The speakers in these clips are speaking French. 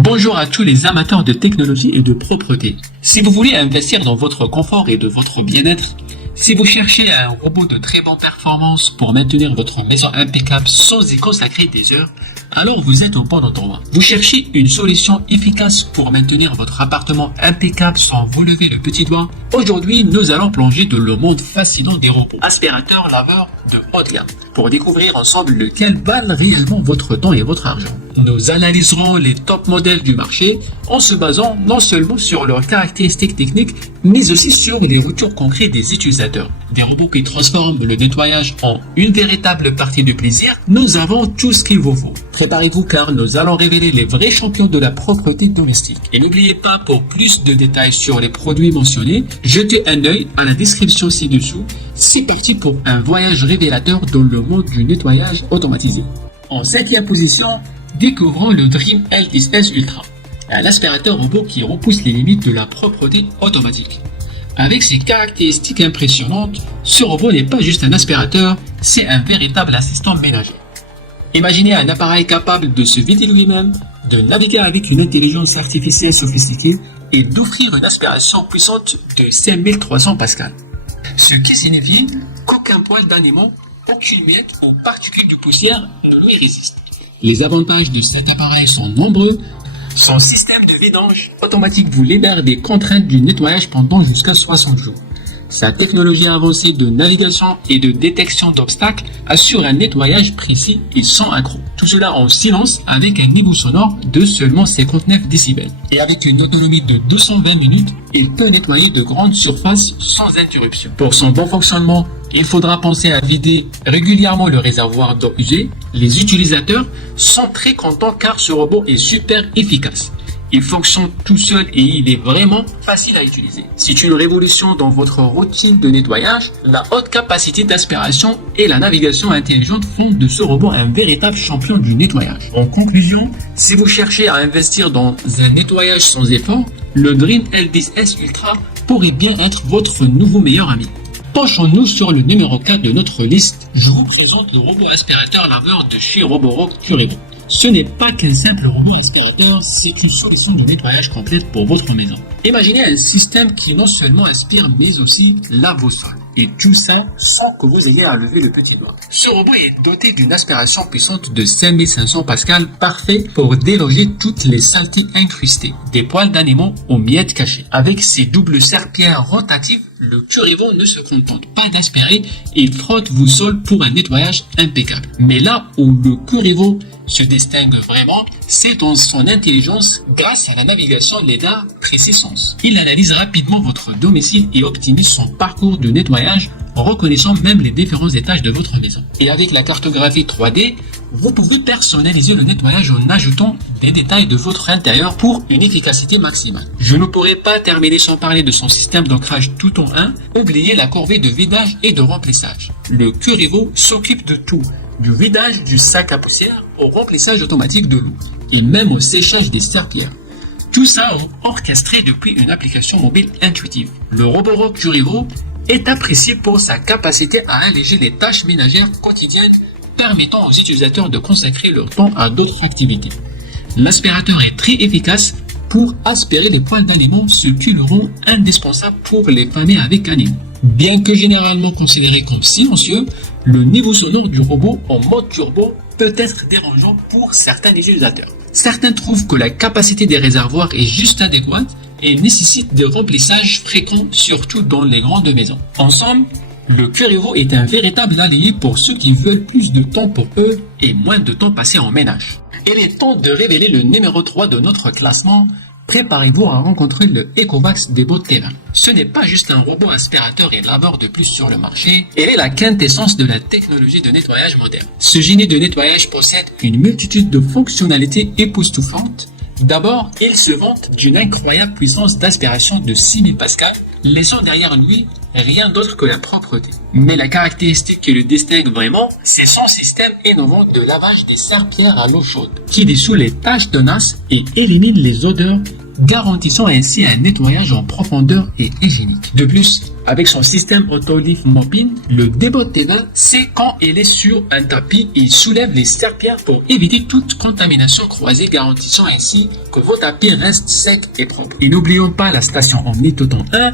Bonjour à tous les amateurs de technologie et de propreté. Si vous voulez investir dans votre confort et de votre bien-être, si vous cherchez un robot de très bonne performance pour maintenir votre maison impeccable sans y consacrer des heures, alors vous êtes au bon endroit. Vous cherchez une solution efficace pour maintenir votre appartement impeccable sans vous lever le petit doigt? Aujourd'hui, nous allons plonger dans le monde fascinant des robots aspirateurs laveurs de haut de gamme pour découvrir ensemble lequel valent réellement votre temps et votre argent. Nous analyserons les top modèles du marché en se basant non seulement sur leurs caractéristiques techniques, mais aussi sur les retours concrets des utilisateurs. Des robots qui transforment le nettoyage en une véritable partie de plaisir, nous avons tout ce qu'il vous faut. Préparez-vous car nous allons révéler les vrais champions de la propreté domestique. Et n'oubliez pas, pour plus de détails sur les produits mentionnés, jetez un œil à la description ci-dessous. C'est parti pour un voyage révélateur dans le monde du nettoyage automatisé. En 5e position, découvrons le Dream L10S Ultra, un aspirateur robot qui repousse les limites de la propreté automatique. Avec ses caractéristiques impressionnantes, ce robot n'est pas juste un aspirateur, c'est un véritable assistant ménager. Imaginez un appareil capable de se vider lui-même, de naviguer avec une intelligence artificielle sophistiquée et d'offrir une aspiration puissante de 5300 pascal. Ce qui signifie qu'aucun poil d'animal, aucune miette ou particule de poussière ne lui résiste. Les avantages de cet appareil sont nombreux. Son système de vidange automatique vous libère des contraintes du nettoyage pendant jusqu'à 60 jours. Sa technologie avancée de navigation et de détection d'obstacles assure un nettoyage précis et sans accroc. Tout cela en silence avec un niveau sonore de seulement 59 décibels. Et avec une autonomie de 220 minutes, il peut nettoyer de grandes surfaces sans interruption. Pour son bon fonctionnement, il faudra penser à vider régulièrement le réservoir d'eau usée. Les utilisateurs sont très contents car ce robot est super efficace. Il fonctionne tout seul et il est vraiment facile à utiliser. C'est une révolution dans votre routine de nettoyage. La haute capacité d'aspiration et la navigation intelligente font de ce robot un véritable champion du nettoyage. En conclusion, si vous cherchez à investir dans un nettoyage sans effort, le Dream L10S Ultra pourrait bien être votre nouveau meilleur ami. Penchons-nous sur le numéro 4 de notre liste. Je vous présente le robot aspirateur laveur de chez Roborock Curibo. Ce n'est pas qu'un simple robot aspirateur, c'est une solution de nettoyage complète pour votre maison. Imaginez un système qui non seulement aspire mais aussi lave vos sols. Et tout ça sans que vous ayez à lever le petit doigt. Ce robot est doté d'une aspiration puissante de 5500 pascal, parfait pour déloger toutes les saletés incrustées, des poils d'animaux aux miettes cachées. Avec ses doubles serpillères rotatives, le Curibo ne se contente pas d'aspirer, il frotte vos sols pour un nettoyage impeccable. Mais là où le Curibo se distingue vraiment, c'est dans son intelligence grâce à la navigation LiDAR Prescience. Il analyse rapidement votre domicile et optimise son parcours de nettoyage, reconnaissant même les différents étages de votre maison. Et avec la cartographie 3D, vous pouvez personnaliser le nettoyage en ajoutant des détails de votre intérieur pour une efficacité maximale. Je ne pourrais pas terminer sans parler de son système d'ancrage tout en un. Oubliez la corvée de vidage et de remplissage. Le Curibo s'occupe de tout, du vidage du sac à poussière au remplissage automatique de l'eau et même au séchage des serpillères. Tout ça orchestré depuis une application mobile intuitive. Le Roborock Curibo est apprécié pour sa capacité à alléger les tâches ménagères quotidiennes, permettant aux utilisateurs de consacrer leur temps à d'autres activités. L'aspirateur est très efficace pour aspirer les poils d'animaux, ce qui le rend indispensable pour les familles avec animaux. Bien que généralement considéré comme silencieux, le niveau sonore du robot en mode turbo peut être dérangeant pour certains utilisateurs. Certains trouvent que la capacité des réservoirs est juste adéquate et nécessite des remplissages fréquents, surtout dans les grandes maisons. En somme, le Curibo est un véritable allié pour ceux qui veulent plus de temps pour eux et moins de temps passé en ménage. Il est temps de révéler le numéro 3 de notre classement. Préparez-vous à rencontrer le Ecovacs des Bottega. Ce n'est pas juste un robot aspirateur et laveur de plus sur le marché, il est la quintessence de la technologie de nettoyage moderne. Ce génie de nettoyage possède une multitude de fonctionnalités époustouflantes. D'abord, il se vante d'une incroyable puissance d'aspiration de 6000 pascal, laissant derrière lui rien d'autre que la propreté. Mais la caractéristique qui le distingue vraiment, c'est son système innovant de lavage des serpillères à l'eau chaude, qui dissout les taches tenaces et élimine les odeurs, garantissant ainsi un nettoyage en profondeur et hygiénique. De plus, Avec son système auto-lift mopping, le Debot T20 sait quand il est sur un tapis, il soulève les serpillères pour éviter toute contamination croisée, garantissant ainsi que vos tapis restent secs et propres. Et n'oublions pas la station Omnitoton 1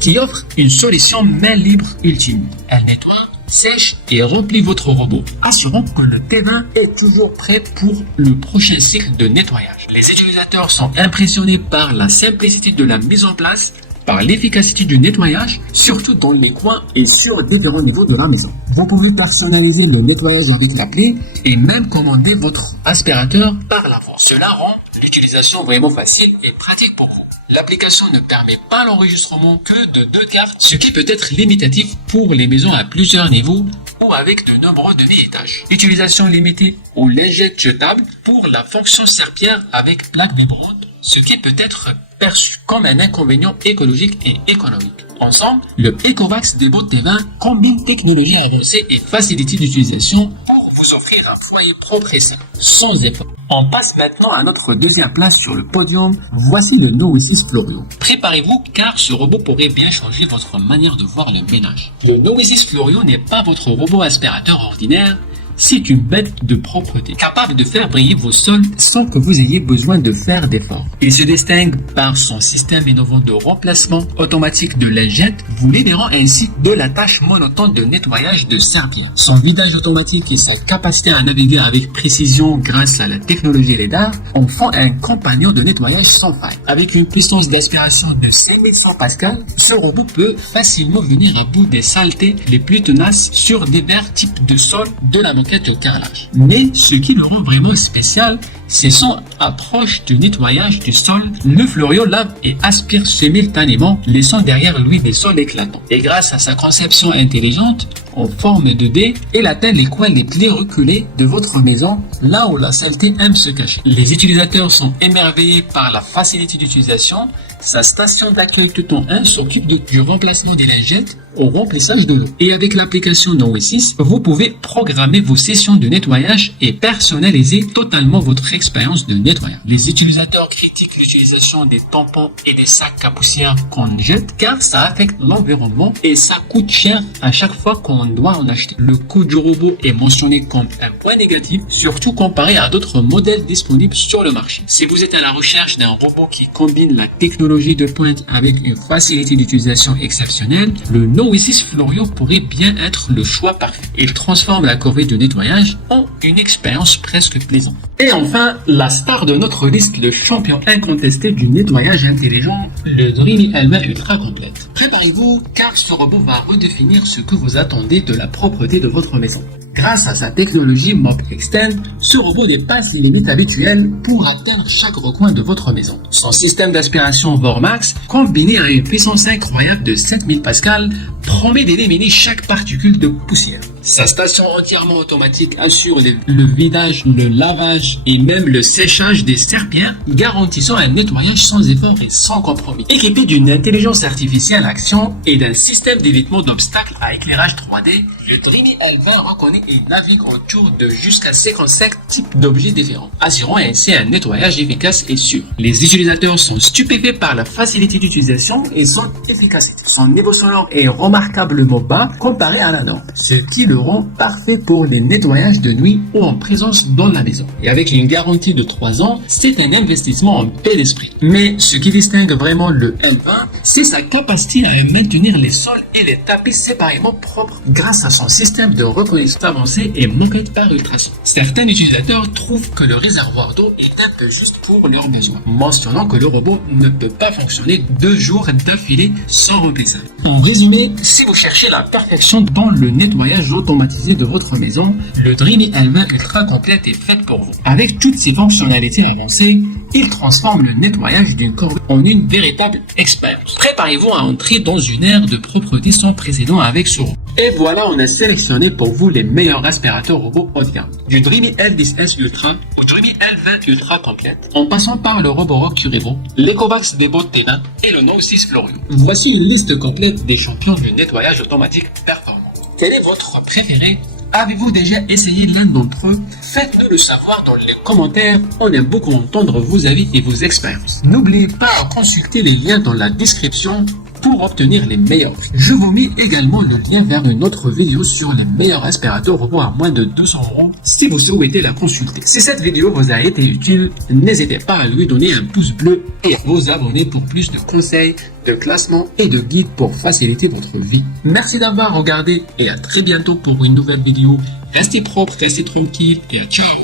qui offre une solution main libre ultime. Elle nettoie, sèche et remplit votre robot, assurant que le T20 est toujours prêt pour le prochain cycle de nettoyage. Les utilisateurs sont impressionnés par la simplicité de la mise en place, par l'efficacité du nettoyage, surtout dans les coins et sur différents niveaux de la maison. Vous pouvez personnaliser le nettoyage avec l'appli et même commander votre aspirateur par la voix. Cela rend l'utilisation vraiment facile et pratique pour vous. L'application ne permet pas l'enregistrement que de 2 cartes, ce qui peut être limitatif pour les maisons à plusieurs niveaux ou avec de nombreux demi-étages. Utilisation limitée aux lingettes jetables pour la fonction serpillère avec plaque vibrante, ce qui peut être perçu comme un inconvénient écologique et économique. Ensemble, le Ecovacs Debot T20 combine technologie avancée et facilité d'utilisation pour vous offrir un foyer propre et sain, sans effort. On passe maintenant à notre deuxième place sur le podium. Voici le Noesis Florio. Préparez-vous car ce robot pourrait bien changer votre manière de voir le ménage. Le Noesis Florio n'est pas votre robot aspirateur ordinaire. C'est une bête de propreté, capable de faire briller vos sols sans que vous ayez besoin de faire d'efforts. Il se distingue par son système innovant de remplacement automatique de lingettes, vous libérant ainsi de la tâche monotone de nettoyage de serpillères. Son vidage automatique et sa capacité à naviguer avec précision grâce à la technologie LiDAR en font un compagnon de nettoyage sans faille. Avec une puissance d'aspiration de 5100 Pascal, ce robot peut facilement venir à bout des saletés les plus tenaces sur divers types de sols de la moquette de carrelage. Mais ce qui le rend vraiment spécial, c'est son approche de nettoyage du sol. Le Florio lave et aspire simultanément, laissant derrière lui des sols éclatants. Et grâce à sa conception intelligente, en forme de dé, il atteint les coins les plus reculés de votre maison, là où la saleté aime se cacher. Les utilisateurs sont émerveillés par la facilité d'utilisation. Sa station d'accueil Touton 1 s'occupe du remplacement des lingettes au remplissage de l'eau. Et avec l'application Noesis, vous pouvez programmer vos sessions de nettoyage et personnaliser totalement votre expérience de nettoyage. Les utilisateurs critiquent l'utilisation des tampons et des sacs à poussière qu'on jette car ça affecte l'environnement et ça coûte cher à chaque fois qu'on doit en acheter. Le coût du robot est mentionné comme un point négatif, surtout comparé à d'autres modèles disponibles sur le marché. Si vous êtes à la recherche d'un robot qui combine la technologie de pointe avec une facilité d'utilisation exceptionnelle, le Noesis Florio pourrait bien être le choix parfait. Il transforme la corvée de nettoyage en une expérience presque plaisante. Et enfin, la star de notre liste, le champion incontesté du nettoyage intelligent, le Dreamy L20 Ultra Complète. Préparez-vous car ce robot va redéfinir ce que vous attendez de la propreté de votre maison. Grâce à sa technologie Mop Extend, ce robot dépasse les limites habituelles pour atteindre chaque recoin de votre maison. Son système d'aspiration Vormax, combiné à une puissance incroyable de 7000 Pascal, promet d'éliminer chaque particule de poussière. Sa station entièrement automatique assure le vidage, le lavage et même le séchage des serpillères, garantissant un nettoyage sans effort et sans compromis. Équipé d'une intelligence artificielle à action et d'un système d'évitement d'obstacles à éclairage 3D, le Dreamy L20 reconnaît et navigue autour de jusqu'à 55 types d'objets différents, assurant ainsi un nettoyage efficace et sûr. Les utilisateurs sont stupéfaits par la facilité d'utilisation et son efficacité. Son niveau sonore est remarquablement bas comparé à la norme, ce qui le rend parfait pour les nettoyages de nuit ou en présence dans la maison. Et avec une garantie de 3 ans, c'est un investissement en paix d'esprit. Mais ce qui distingue vraiment le L20, c'est sa capacité à maintenir les sols et les tapis séparément propres grâce à son système de reconnaissance avancé et moquette par ultrason. Certains utilisateurs trouvent que le réservoir d'eau est un peu juste pour leurs besoins, mentionnant que le robot ne peut pas fonctionner 2 jours d'affilée sans remplissage. En résumé, si vous cherchez la perfection dans le nettoyage automatisé de votre maison, le Dreamy L20 Ultra Complète est fait pour vous. Avec toutes ses fonctionnalités avancées, il transforme le nettoyage d'une corvée en une véritable expérience. Préparez-vous à entrer dans une ère de propreté sans précédent avec ce robot. Et voilà, on a sélectionné pour vous les meilleurs aspirateurs robots haut de gamme. Du Dreamy L10S Ultra au Dreamy L20 Ultra Complète, en passant par le Roborock Curebo, l'Ecovacs Debot T20 et le Noesis Florio. Voici une liste complète des champions du nettoyage automatique performant. Quel est votre préféré? Avez-vous déjà essayé l'un d'entre eux? Faites-nous le savoir dans les commentaires, on aime beaucoup entendre vos avis et vos expériences. N'oubliez pas de consulter les liens dans la description pour obtenir les meilleurs prix. Je vous mets également le lien vers une autre vidéo sur les meilleurs aspirateurs robots à moins de 200 € si vous souhaitez la consulter. Si cette vidéo vous a été utile, n'hésitez pas à lui donner un pouce bleu et à vous abonner pour plus de conseils, de classements et de guides pour faciliter votre vie. Merci d'avoir regardé et à très bientôt pour une nouvelle vidéo. Restez propre, restez tranquille et à ciao.